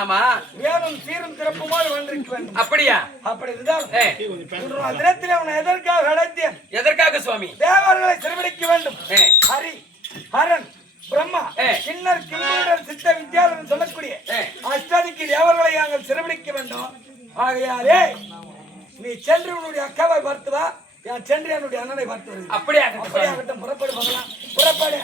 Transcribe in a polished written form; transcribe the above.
ஆமா வேணும் சீரும் சிறப்புமாய் வந்திருக்க வேண்டும். அப்படியா? அப்படி இருந்தால் தினத்திலே உன்னை எதற்காக அழைத்தேன்? எதற்காக சுவாமி? தேவர்களை சிறுபிடிக்க வேண்டும். ஹரி ஹரன் பிரம்மா கிண்ணர் கிம்புடன் சித்த வித்யாதன் சொல்லக்கூடிய அஷ்டதிக்கு தேவர்களை நாங்கள் சிறுபிடிக்க வேண்டும். ஆகையாலே நீ சென்று உன்னுடைய அக்காவை பார்த்து வா, சென்று என்னுடைய அண்ணனை பார்த்து வருது. அப்படியாகட்டும் புறப்படு பார்க்கலாம். புறப்படு.